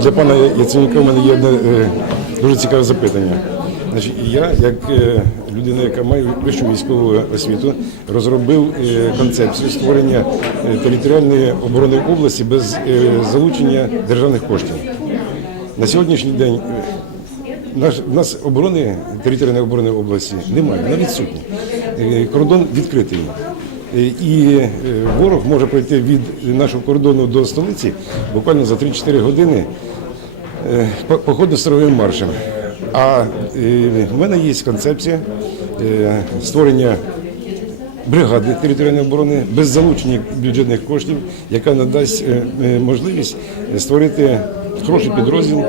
Для, пана Яценюка в мене є одне е, дуже цікаве запитання. Значить, я, як е, людина, яка має вищу військову освіту, розробив е, концепцію створення територіальної оборони області без залучення державних коштів. На сьогоднішній день в нас оборони, територіальної оборони області немає, вона відсутня. Кордон відкритий. Е, І е, ворог може пройти від нашого кордону до столиці буквально за 3-4 години е, по- походно-строєвим маршем. А в мене є концепція створення бригади територіальної оборони без залучення бюджетних коштів, яка надасть можливість створити хороший підрозділ,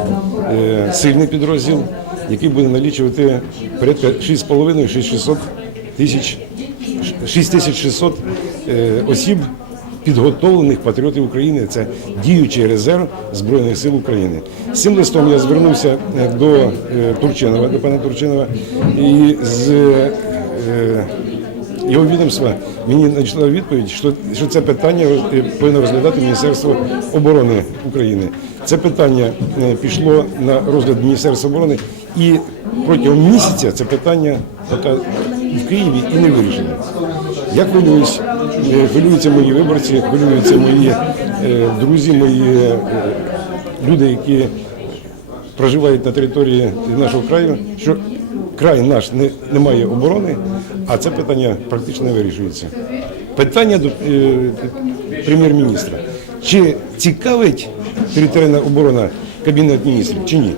сильний підрозділ, який буде налічувати порядка 6,5-600 тисяч 6600 е, осіб, підготовлених патріотів України. Це діючий резерв Збройних сил України. З цим листом я звернувся е, до е, Турчинова, до пана Турчинова, і з його відомства мені надійшла відповідь, що, це питання повинно розглядати Міністерство оборони України. Це питання е, пішло на розгляд Міністерства оборони, і протягом місяця це питання в Києві і не вирішено. Я хвилююсь, е, хвилюються мої виборці, хвилюються мої е, друзі, мої люди, які проживають на території нашого краю, що край наш не, не має оборони, а це питання практично не вирішується. Питання до е, прем'єр-міністра. Чи цікавить територіальна оборона Кабінет міністрів чи ні?